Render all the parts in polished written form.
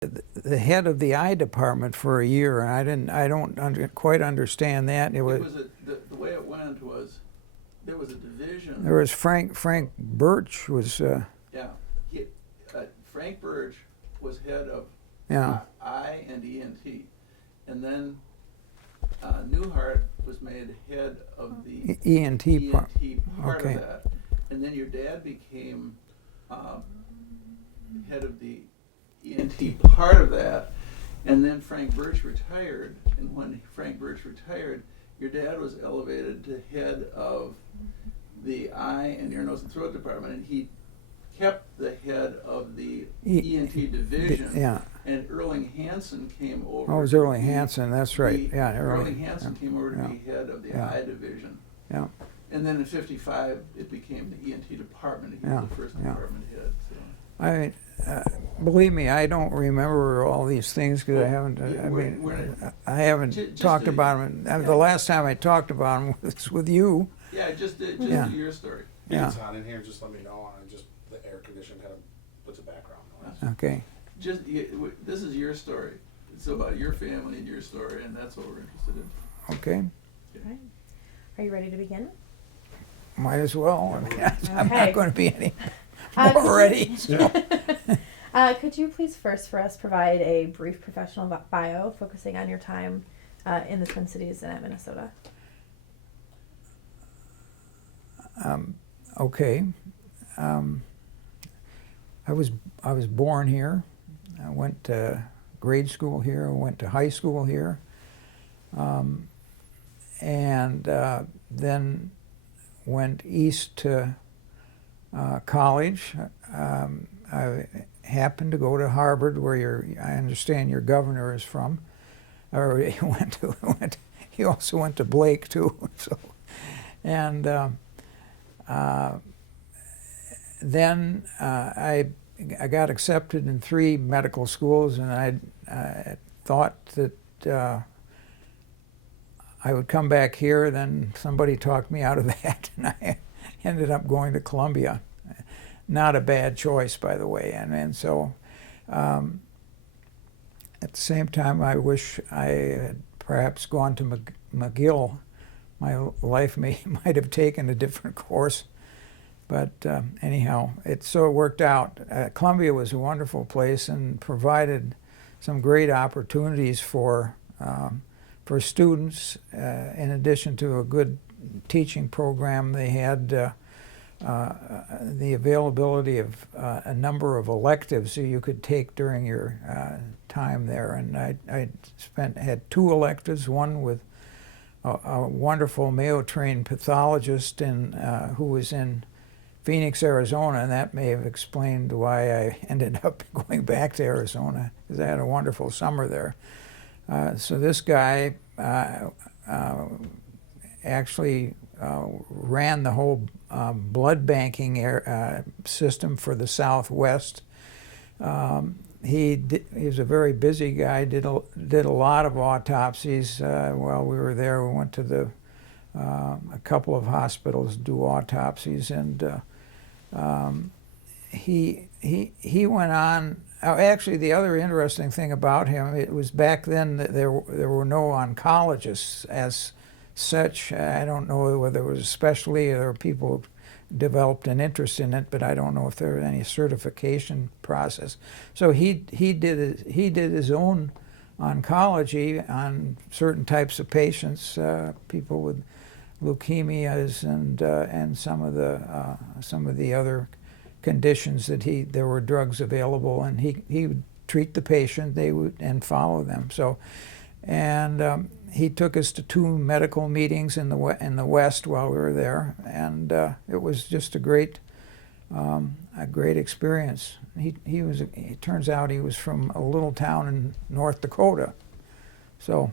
the head of the eye department for a year, and I don't quite understand that. It was the way it went was there was a division. There was Frank Birch was Yeah, he, Frank Birch was head of yeah eye and ENT, and then Newhart was made head of the ENT part. part Okay. of that, and then your dad became head of the ENT part of that, and then Frank Birch retired, and when Frank Birch retired, your dad was elevated to head of the eye and ear, nose, and throat department, and he kept the head of the ENT division. Yeah. And Erling Hansen came over. Oh, it was Erling Hansen. That's right. Yeah, Erling Hansen came over to yeah. be head of the Yeah. eye division. Yeah. And then in '55, it became the ENT department. He Yeah. was the first Yeah. department head. So. I believe me, I don't remember all these things because I haven't. I haven't talked about them. Yeah. The last time I talked about them was with you. Yeah, just Yeah. your story. If Yeah. it's on in here, just let me know, and just the air condition kind of puts a background noise. Okay. This is your story. It's about your family and your story, and that's what we're interested in. Okay. All right. Are you ready to begin? Might as well. I mean, I'm Okay. not going to be any Uh, more ready. Could you please first for us provide a brief professional bio focusing on your time in the Twin Cities and at Minnesota? Okay. I was born here. I went to grade school here. I went to high school here, and then went east to college. I happened to go to Harvard, where I understand your governor is from, or he also went to Blake too. So, and then I got accepted in 3 medical schools, and I thought that I would come back here. Then somebody talked me out of that, and I ended up going to Columbia. Not a bad choice, by the way. And so at the same time, I wish I had perhaps gone to McGill. My life might have taken a different course. But anyhow, it worked out. Columbia was a wonderful place and provided some great opportunities for students. In addition to a good teaching program, they had the availability of a number of electives that you could take during your time there. And I had 2 electives, one with a wonderful Mayo-trained pathologist who was in Phoenix, Arizona, and that may have explained why I ended up going back to Arizona, because I had a wonderful summer there. So this guy actually ran the whole blood banking system for the Southwest. He was a very busy guy, did a lot of autopsies while we were there. We went to a couple of hospitals to do autopsies, and he went on. Actually, the other interesting thing about him, it was back then that there were no oncologists as such. I don't know whether it was especially or people developed an interest in it, but I don't know if there was any certification process. So he did his own oncology on certain types of patients, people with leukemias and some of the other conditions that there were drugs available, and he would treat the patient, and follow them. So, and he took us to 2 medical meetings in the West while we were there, and it was just a great experience. It turns out he was from a little town in North Dakota, so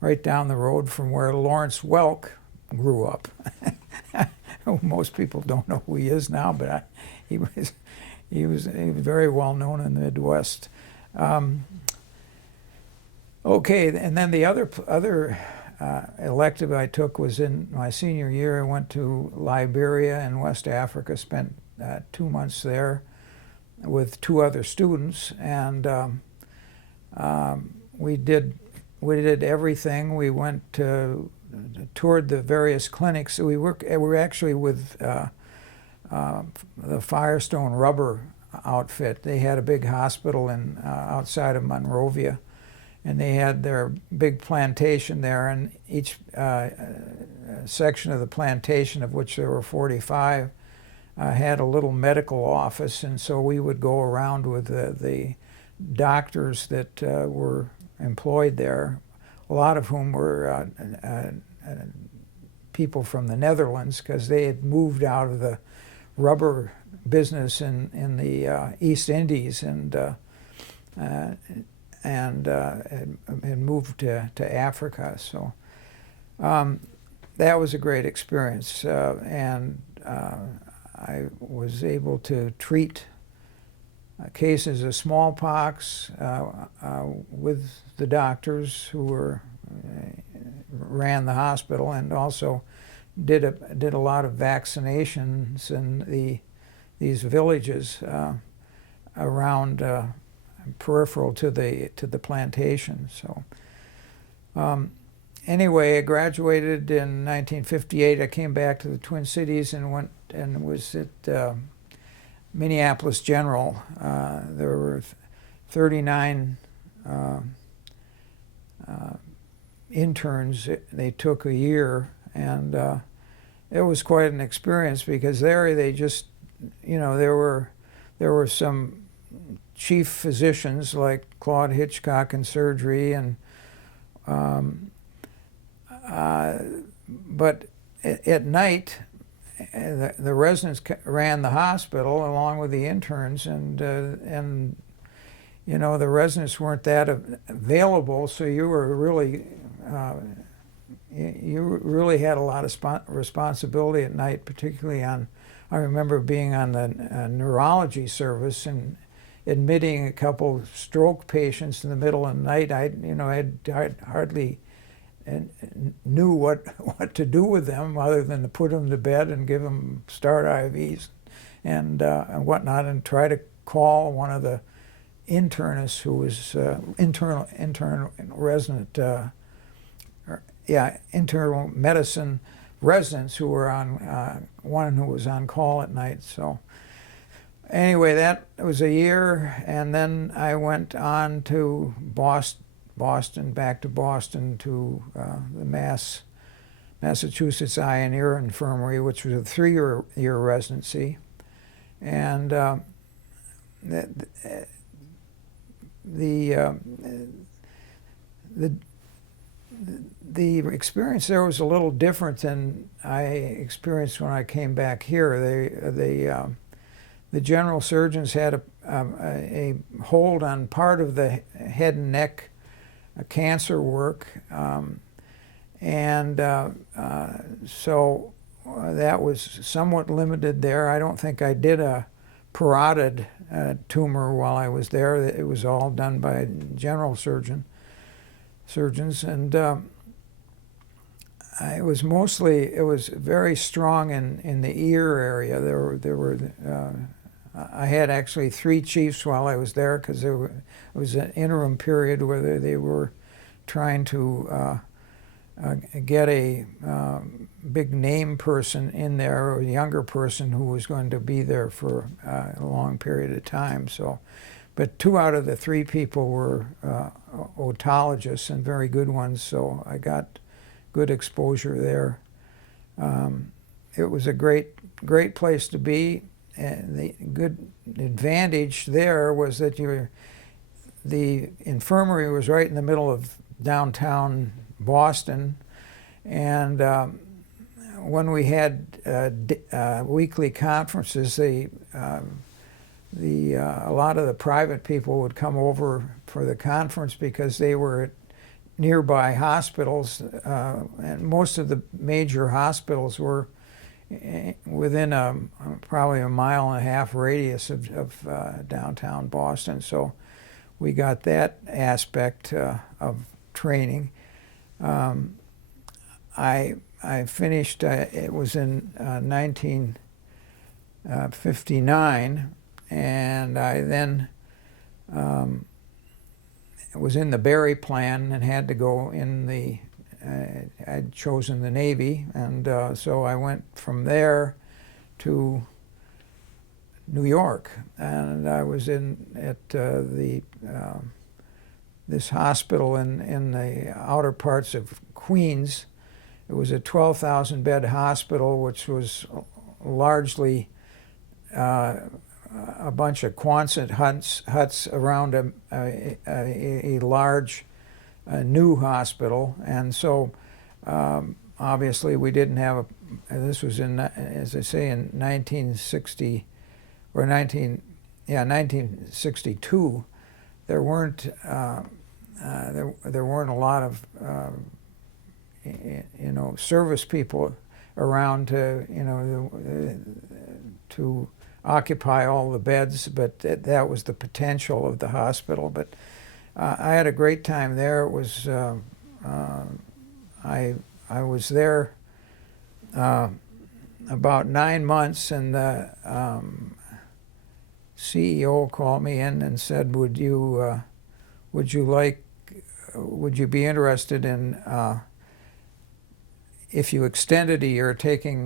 right down the road from where Lawrence Welk grew up. Most people don't know who he is now, but he was very well known in the Midwest. Okay, and then the other elective I took was in my senior year. I went to Liberia in West Africa, spent 2 months there. with 2 other students, and we did everything. We went to toured the various clinics. We were actually with the Firestone Rubber outfit. They had a big hospital in outside of Monrovia, and they had their big plantation there, and each section of the plantation, of which there were 45, had a little medical office, and so we would go around with the doctors that were employed there, a lot of whom were people from the Netherlands, because they had moved out of the rubber business in the East Indies and moved to Africa. So that was a great experience, and I was able to treat cases of smallpox with the doctors who ran the hospital, and also did a lot of vaccinations in these villages around peripheral to the plantation. So anyway, I graduated in 1958. I came back to the Twin Cities and was at Minneapolis General. There were 39 interns. They took a year, and it was quite an experience, because there they just, there were some chief physicians like Claude Hitchcock in surgery, and but at night the residents ran the hospital along with the interns, and the residents weren't that available, so you were really had a lot of responsibility at night, particularly on. I remember being on the neurology service and admitting a couple stroke patients in the middle of the night. I hardly knew what to do with them other than to put them to bed and give them start IVs and whatnot, and try to call one of the internists who was internal medicine residents who were on one who was on call at night. So anyway, that was a year, and then I went on to Boston, back to Boston to the Massachusetts Eye and Ear Infirmary, which was a 3-year residency, and the experience there was a little different than I experienced when I came back here. The general surgeons had a hold on part of the head and neck cancer work, and so that was somewhat limited there. I don't think I did a parotid tumor while I was there. It was all done by general surgeons, and it was very strong in the ear area. There were I had actually 3 chiefs while I was there, because it was an interim period where they were trying to get a big name person in there, or a younger person who was going to be there for a long period of time. So, but 2 out of the 3 people were otologists, and very good ones, so I got good exposure there. It was a great place to be, and the good advantage there was that the infirmary was right in the middle of downtown Boston, and when we had weekly conferences, a lot of the private people would come over for the conference, because they were at nearby hospitals, and most of the major hospitals were within probably a 1.5 mile radius of downtown Boston. So we got that aspect of training. I finished, it was in 1959, and I then was in the Berry plan and had to go in the. I'd chosen the Navy, and so I went from there to New York, and I was at this hospital in the outer parts of Queens. It was a 12,000 bed hospital, which was largely a bunch of Quonset huts around a large new hospital, and so obviously we didn't have this was in, as I say, in 1962. There weren't there weren't a lot of service people around to occupy all the beds, but that was the potential of the hospital. But I had a great time there. It was I was there about 9 months, and the CEO called me in and said, would you be interested in if you extended a year taking